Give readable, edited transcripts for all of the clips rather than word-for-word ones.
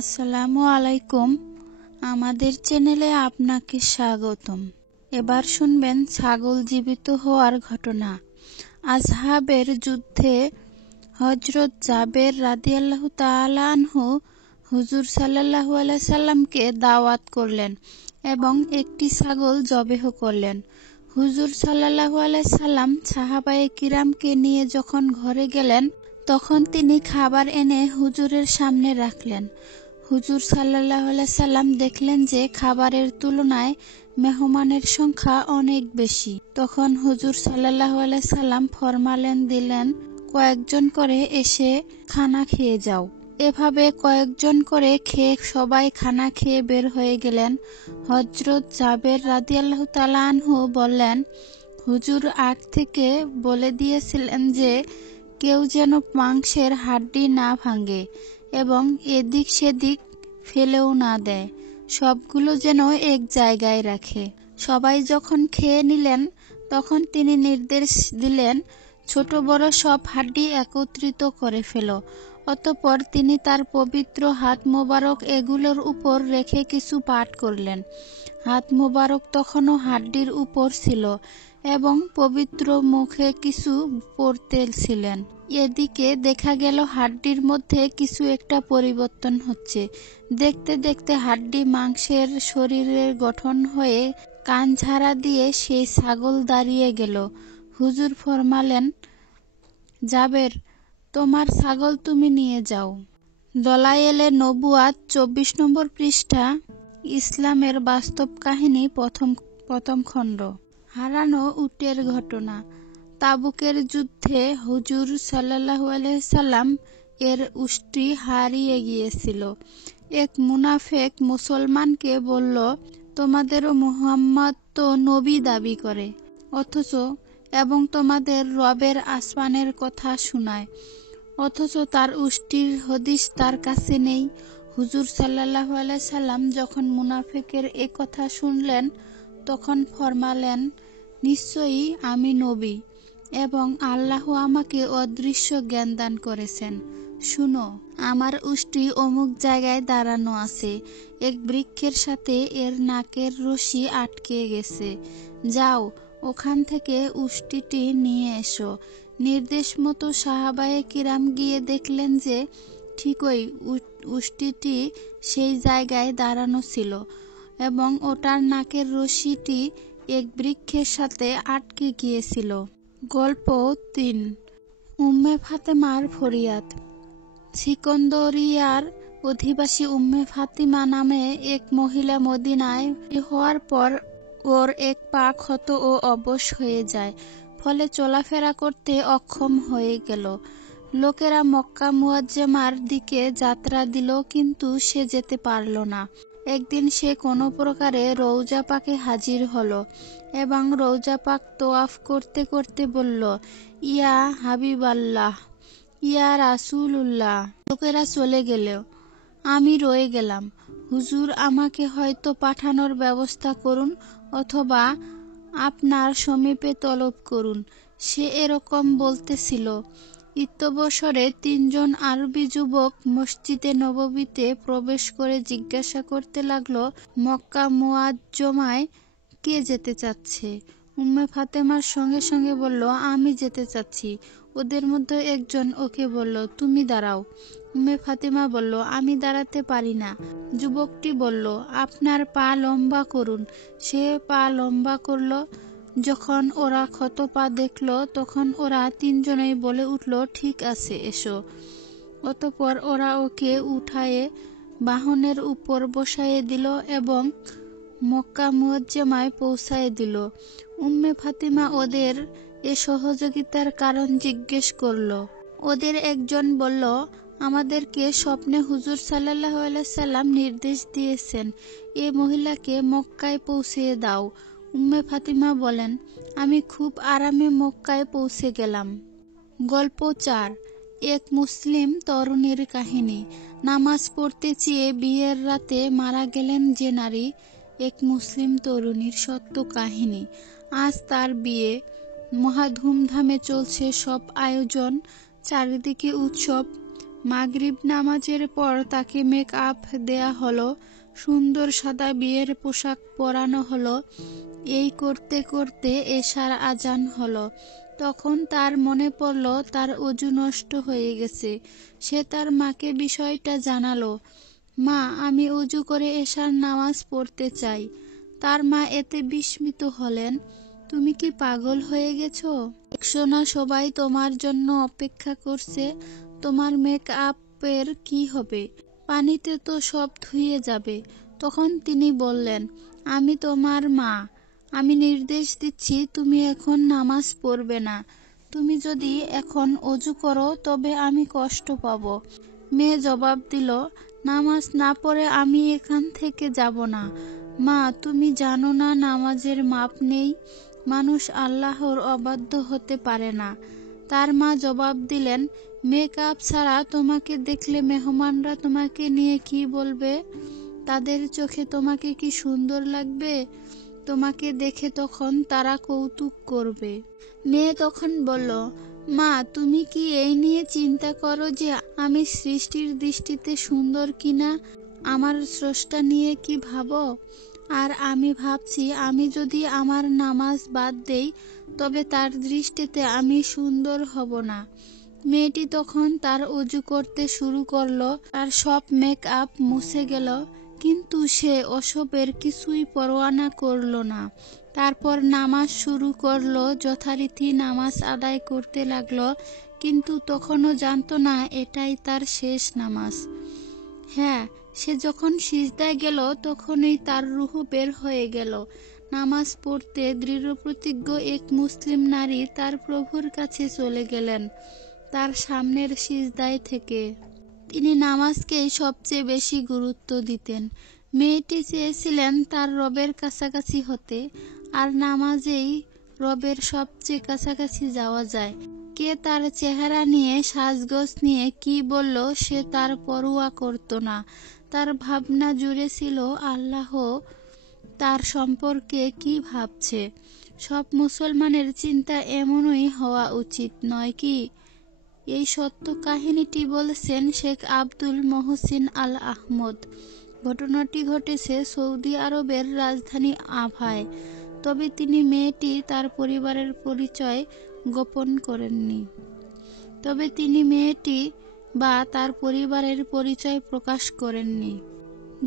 আসসালামু আলাইকুম। আমাদের চ্যানেলে আপনাকে স্বাগতম। এবার শুনবেন ছাগল জীবিত হওয়ার ঘটনা। আসহাবের যুদ্ধে হযরত জাবের রাদিয়াল্লাহু তাআলা আনহু হুজুর সাল্লাল্লাহু আলাইহি সাল্লামকে দাওয়াত করলেন এবং একটি ছাগল জবেহ করলেন। হুজুর সাল্লাল্লাহু আলাইহি সাল্লাম সাহাবায়ে কিরামকে নিয়ে যখন ঘরে গেলেন, তখন তিনি খাবার এনে হুজুরের সামনে রাখলেন। হুজুর সাল্লাল্লাহু আলাইহি সাল্লাম দেখলেন যে খাবারের তুলনায় মেহমানের সংখ্যা অনেক বেশি। তখন হুজুর সাল্লাল্লাহু আলাইহি সাল্লাম ফরমালেন দিলেন, কয়েকজন করে এসে খানা খেয়ে যাও। এভাবে কয়েকজন করে খেয়ে সবাই খানা খেয়ে বের হয়ে গেলেন। হযরত জাবের রাদিয়াল্লাহু তাআলা আনহু বললেন, হুজুর আগ থেকে বলে দিয়েছিলেন যে কেউ যেন মাংসের হাড্ডি না ভাঙে এবং এদিক সেদিক ফেলেও না দেয়, সবগুলো যেন এক জায়গায় রাখে। সবাই যখন খেয়ে নিলেন, তখন তিনি নির্দেশ দিলেন, ছোট বড় সব হাড্ডি একত্রিত করে ফেলো। অতঃপর তিনি তার পবিত্র হাত মোবারক এগুলোর উপর রেখে কিছু পাঠ করলেন। হাত মোবারক তখনও হাড্ডির উপর ছিল এবং পবিত্র মুখে কিছু পড়তেছিলেন। এদিকে দেখা গেল হাড্ডির মধ্যে কিছু একটা পরিবর্তন হচ্ছে। দেখতে দেখতে হাড্ডি মাংসের শরীরের গঠন হয়ে কান ঝাড়া দিয়ে সেই ছাগল দাঁড়িয়ে গেল। হুজুর ফরমালেন, জাবের, তোমার ছাগল তুমি নিয়ে যাও। দলায়েলে নবুয়াত ২৪ নম্বর পৃষ্ঠা। ইসলামের বাস্তব কাহিনী, প্রথম খণ্ড। হারানো উটের ঘটনা। তাবুকের যুদ্ধে হুজুর সাল্লাল্লাহু আলাইহি সাল্লাম এর উটটি হারিয়ে গিয়েছিল। এক মুনাফেক মুসলমানকে বলল, তোমাদেরও মুহাম্মদ তো নবী দাবি করে, অথচ এবং তোমাদের রবের আসমানের কথা শুনায়, অথচ তার উটটির হদিস তার কাছে নেই। হুজুর সাল্লাল্লাহু আলাইহি সাল্লাম যখন মুনাফেকের এ কথা শুনলেন, তখন ফরমালেন, নিশ্চয়ই আমি নবী এবং আল্লাহ আমাকে অদৃশ্য জ্ঞান দান করেছেন। শুনো, আমার উটটি অমুক জায়গায় দাঁড়ানো আছে, এক বৃক্ষের সাথে এর নাকের রশি আটকে গেছে। যাও, ওখান থেকে উটটি নিয়ে এসো। নির্দেশ মতো সাহাবায়ে কিরাম গিয়ে দেখলেন যে ঠিকই উটটি সেই জায়গায় দাঁড়ানো ছিল এবং ওটার নাকের রশিটি এক বৃক্ষের সাথে আটকে গিয়েছিল। গল্প ৩। উম্মে ফাতেমার ফরিয়াদ। সিকন্দরিয়ার অধিবাসী উম্মে ফাতিমা নামে এক মহিলা মদিনায় হওয়ার পর ওর এক পা ক্ষত ও অবশ হয়ে যায়, ফলে চলাফেরা করতে অক্ষম হয়ে গেল। লোকেরা মক্কা মুআজ্জমার দিকে যাত্রা দিল, কিন্তু সে যেতে পারল না। একদিন সে কোনো প্রকারে রওজা পাকে হাজির হলো এবং রওজা পাক তোয়াফ করতে করতে বলল, ইয়া হাবিবাল্লাহ, ইয়া রাসূলুল্লাহ। লোকেরা চলে গেল, আমি রয়ে গেলাম। হুজুর, আমাকে হয়তো পাঠানোর ব্যবস্থা করুন অথবা আপনার সমীপে তলব করুন। সে এরকম বলতেছিল। ইত্যবসরে ৩ জন আরবি যুবক মসজিদে নববীতে প্রবেশ করে জিজ্ঞাসা করতে লাগলো, মক্কা মুআজ্জমায় কে যেতে চাচ্ছে? উম্মে ফাতেমার সঙ্গে সঙ্গে বলল, আমি যেতে চাচ্ছি। ওদের মধ্যে একজন ওকে বলল, তুমি দাঁড়াও। উম্মে ফাতেমা বলল, আমি দাঁড়াতে পারি না। যুবকটি বলল, আপনার পা লম্বা করুন। সে পা লম্বা করল। যখন ওরা ক্ষত পা দেখল, তখন ওরা ৩ জনেই বলে উঠল, ঠিক আছে, এসো। অতঃপর ওরা ওকে উঠায়ে বাহনের উপর বসায়ে দিল এবং মক্কা মুআজ্জমায় পৌঁছায় দিল। উম্মে ফাতিমা ওদের এ সহযোগিতার কারণ জিজ্ঞেস করল। ওদের একজন বলল, আমাদেরকে স্বপ্নে হুজুর সাল্লাল্লাহু আলাইহি সাল্লাম নির্দেশ দিয়েছেন, এ মহিলাকে মক্কায় পৌঁছিয়ে দাও। উম্মে ফাতিমা বলেন, আমি খুব আরামে মক্কায় পৌঁছে গেলাম। গল্প ৪। এক মুসলিম তরুণীর কাহিনী। নামাজ পড়তে চেয়ে বিয়ের রাতে মারা গেলেন যে নারী, এক মুসলিম তরুণীর সত্য কাহিনী। আজ তার বিয়ে। মহা ধুমধামে চলছে সব আয়োজন, চারিদিকে উৎসব। মাগরিব নামাজের পর তাকে মেকআপ দেয়া হলো, সুন্দর সাদা বিয়ের পোশাক পরানো হলো। এই করতে করতে এশার আজান হলো। তখন তার মনে পড়ল তার অজু নষ্ট হয়ে গেছে। সে তার মাকে বিষয়টা জানালো। মা, আমি অজু করে এশার নামাজ পড়তে চাই। তার মা এতে বিস্মিত হলেন। তুমি কি পাগল হয়ে গেছো? দেখছো না সবাই তোমার জন্য অপেক্ষা করছে? তোমার মেকআপের কি হবে? পানিতে তো সব ধুয়ে যাবে। তখন তিনি বললেন, আমি তোমার মা, আমি নির্দেশ দিচ্ছি তুমি এখন নামাজ পড়বে না। তুমি যদি এখন অজু করো তবে আমি কষ্ট পাব। মেয়ে জবাব দিল, নামাজ না পড়ে আমি এখান থেকে যাব না। মা, তুমি জানো না নামাজের মাপ নেই? মানুষ আল্লাহর অবাধ্য হতে পারে না। তার মা জবাব দিলেন, মেকআপ ছাড়া তোমাকে দেখলে মেহমানরা তোমাকে নিয়ে কি বলবে? তাদের চোখে তোমাকে কি সুন্দর লাগবে? তোমাকে দেখে তখন তারা কৌতুক করবে। মেয়ে তখন বলল, মা, তুমি কি এই নিয়ে চিন্তা করো যে আমি সৃষ্টির দৃষ্টিতে সুন্দর কিনা? আমার স্রষ্টা নিয়ে কি ভাবো? আর আমি ভাবছি আমি যদি আমার নামাজ বাদ দেই তবে তার দৃষ্টিতে আমি সুন্দর হব না। মেয়েটি তখন তার অজু করতে শুরু করলো। তার সব মেকআপ মুছে গেল, কিন্তু সে ওসবের কিছুই পরোয়া করলো না। তারপর নামাজ শুরু করলো। যথারীতি নামাজ আদায় করতে লাগলো, কিন্তু তখনও জানতো না এটাই তার শেষ নামাজ। হ্যাঁ, সে যখন সিজদায় গেল তখনই তার রূহ বের হয়ে গেল। নামাজ পড়তে দৃঢ়প্রতিজ্ঞ এক মুসলিম নারী তার প্রভুর কাছে চলে গেলেন তার সামনের সিজদায় থেকে। তিনি নামাজকেই সবচেয়ে বেশি গুরুত্ব দিতেন। মেয়েটি চেয়েছিলেন তার রবের কাছাকাছি হতে, আর নামাজেই রবের সবচেয়ে কাছাকাছি যাওয়া যায়। কে তার চেহারা নিয়ে, সাজগোজ নিয়ে কি বলল সে তার পরোয়া করত না। তার ভাবনা জুড়ে ছিল আল্লাহ তার সম্পর্কে কি ভাবছে। সব মুসলমানের চিন্তা এমনই হওয়া উচিত, নয় কি? এই সত্য কাহিনীটি বলেছেন শেখ আব্দুল মহসিন আল আহমদ। ঘটনাটি ঘটেছে সৌদি আরবের রাজধানী আভায়। তবে তিনি তার পরিবারের পরিচয় গোপন করেননি। প্রকাশ করেননি।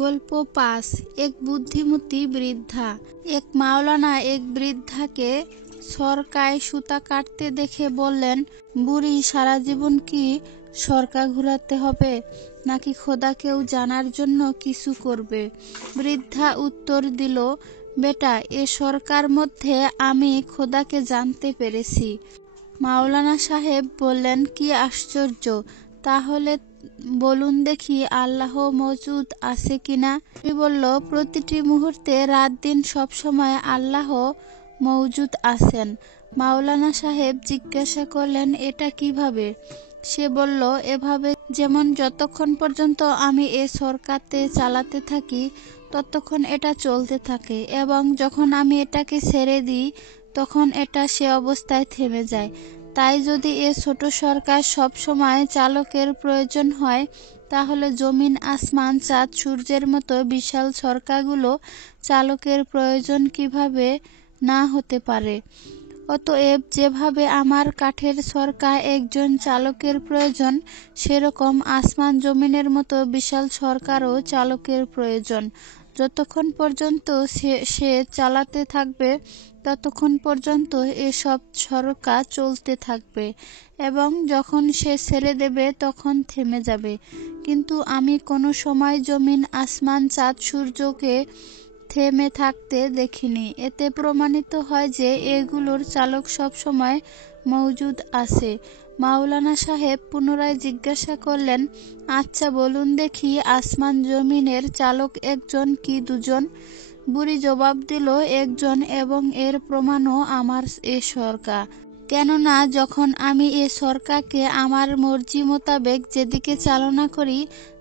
গল্প 5। এক বুদ্ধিমতী বৃদ্ধা। এক মাওলানা এক বৃদ্ধাকে সরকায় সুতা কাটতে দেখে বললেন, বুড়ি, সারা জীবন কি সরকা ঘুরাতে হবে, নাকি খোদাকেও জানার জন্য কিছু করবে? বৃদ্ধা উত্তর দিল, বেটা, এ সরকার মধ্যে আমি খোদাকে জানতে পেরেছি। মাওলানা সাহেব বললেন, কি আশ্চর্য! তাহলে বলুন দেখি আল্লাহ মওজুদ আছে কিনা? সে বলল, প্রতিটি মুহূর্তে, রাত দিন সবসময় আল্লাহ মওজুদ আছেন। মাওলানা সাহেব জিজ্ঞাসা করলেন, এটা কিভাবে? সে বলল, এভাবে, যেমন যতক্ষণ পর্যন্ত আমি এ সরকারতে চালাতে থাকি ততক্ষণ এটা চলতে থাকে, এবং যখন আমি এটাকে ছেড়ে দিই তখন এটা সে অবস্থায় থেমে যায়। তাই যদি এ ছোট সরকার সব সময় চালকের প্রয়োজন হয়, তাহলে জমিন, আসমান, চাঁদ, সূর্যের মতো বিশাল সরকারগুলো চালকের প্রয়োজন কিভাবে না হতে পারে? অতএব যেভাবে আমার কাঠের সরকা একজন চালকের প্রয়োজন, সেরকম আসমান জমিনের মতো বিশাল সরকারও চালকের প্রয়োজন। যতক্ষণ পর্যন্ত সে চালাতে থাকবে ততক্ষণ পর্যন্ত এসব সরকা চলতে থাকবে, এবং যখন সে ছেড়ে দেবে তখন থেমে যাবে। কিন্তু আমি কোনো সময় জমিন, আসমান, চাঁদ, সূর্যকে থেমে থাকতে দেখিনি। এতে প্রমাণিত হয় যে এগুলোর চালক সবসময় মওজুদ আছে। মাওলানা সাহেব পুনরায় জিজ্ঞাসা করলেন, আচ্ছা বলুন দেখি, আসমান জমিনের চালক একজন কি দুজন? বুড়ি জবাব দিল, একজন, এবং এর প্রমাণও আমার এ সরকা। কেননা যখন আমি এ সরকাকে আমার মর্জি মোতাবেক যেদিকে চালনা করি,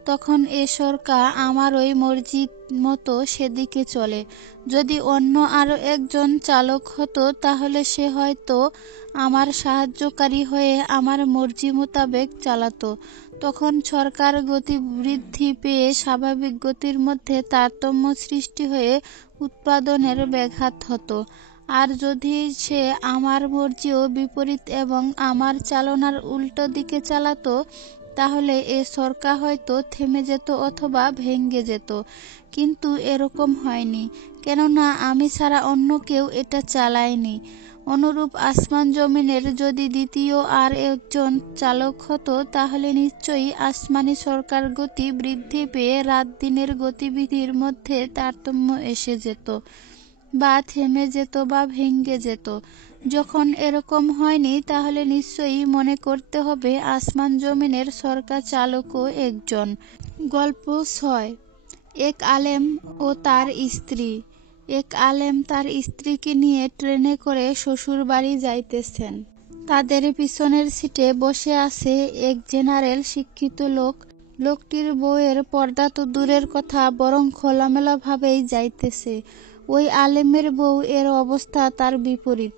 তখন এ সরকা আমার ওই মর্জি মতো সেদিকে চলে। যদি অন্য আরো একজন চালক হতো তাহলে সে হয়তো আমার সাহায্যকারী হয়ে আমার মর্জি মোতাবেক চালাতো। তখন সরকার গতি বৃদ্ধি পেয়ে স্বাভাবিক গতির মধ্যে তারতম্য সৃষ্টি হয়ে উৎপাদনের ব্যাঘাত হতো। আর যদি সে আমার মর্জিও বিপরীত এবং আমার চালনার উল্টো দিকে চালাতো, তাহলে এ সরকার হয়তো থেমে যেত অথবা ভেঙে যেত। কিন্তু এরকম হয়নি, কেননা আমি ছাড়া অন্য কেউ এটা চালায়নি। অনুরূপ আসমান জমিনের যদি দ্বিতীয় আর একজন চালক হতো, তাহলে নিশ্চয়ই আসমানি সরকার গতি বৃদ্ধি পেয়ে রাত দিনের গতিবিধির মধ্যে তারতম্য এসে যেত, বা থেমে যেত বা ভেঙে যেত। যখন এরকম হয়নি, তাহলে নিশ্চয়ই মনে করতে হবে আসমান জমিনের সরকার চালকও একজন। গল্প 6। এক আলেম ও তার স্ত্রী। এক আলেম তার স্ত্রীকে নিয়ে ট্রেনে করে শ্বশুর বাড়ি যাইতেছেন। তাদের পিছনের সিটে বসে আছে এক জেনারেল শিক্ষিত লোক। লোকটির বউয়ের পর্দা তো দূরের কথা, বরং খোলামেলা ভাবেই যাইতেছে। ওই আলেমের বউ এর অবস্থা তার বিপরীত।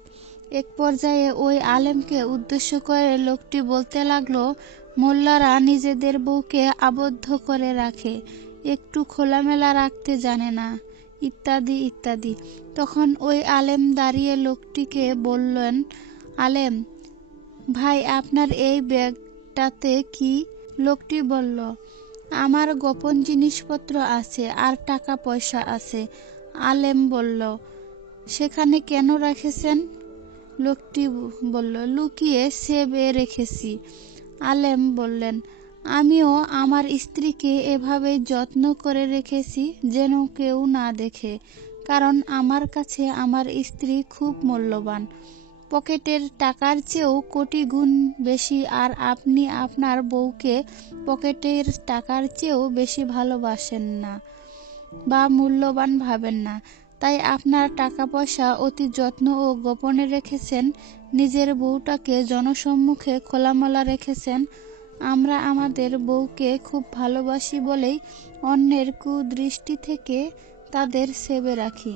এক পর্যায়ে ওই আলেমকে উদ্দেশ্য করে লোকটি বলতে লাগলো, মোল্লারা নিজেদের বউকে আবদ্ধ করে রাখে, একটু খোলামেলা রাখতে জানে না, ইত্যাদি ইত্যাদি। তখন ওই আলেম দাঁড়িয়ে লোকটিকে বললেন, আলেম ভাই, আপনার এই ব্যাগটাতে কি? লোকটি বলল, আমার গোপন জিনিসপত্র আছে আর টাকা পয়সা আছে। আলেম বলল, সেখানে কেন রেখেছেন? লোকটি বলল, লুকিয়ে সেবে রেখেছি। আলেম বললেন, আমিও আমার স্ত্রীকে এভাবেই যত্ন করে রেখেছি, যেন কেউ না দেখে, কারণ আমার কাছে আমার স্ত্রী খুব মূল্যবান। পকেটের টাকার চেয়েও কোটি গুণ বেশি, আর আপনি আপনার বউকে পকেটের টাকার চেয়েও বেশি ভালোবাসেন না বা মূল্যবান ভাবেন না। তাই আপনার টাকা পয়সা অতি যত্ন ও গোপনে রেখেছেন, নিজের বউটাকে জনসম্মুখে খোলামেলা রেখেছেন। আমরা আমাদের বউকে খুব ভালোবাসি বলেই অন্যের কুদৃষ্টি থেকে তাদের সেবে রাখি।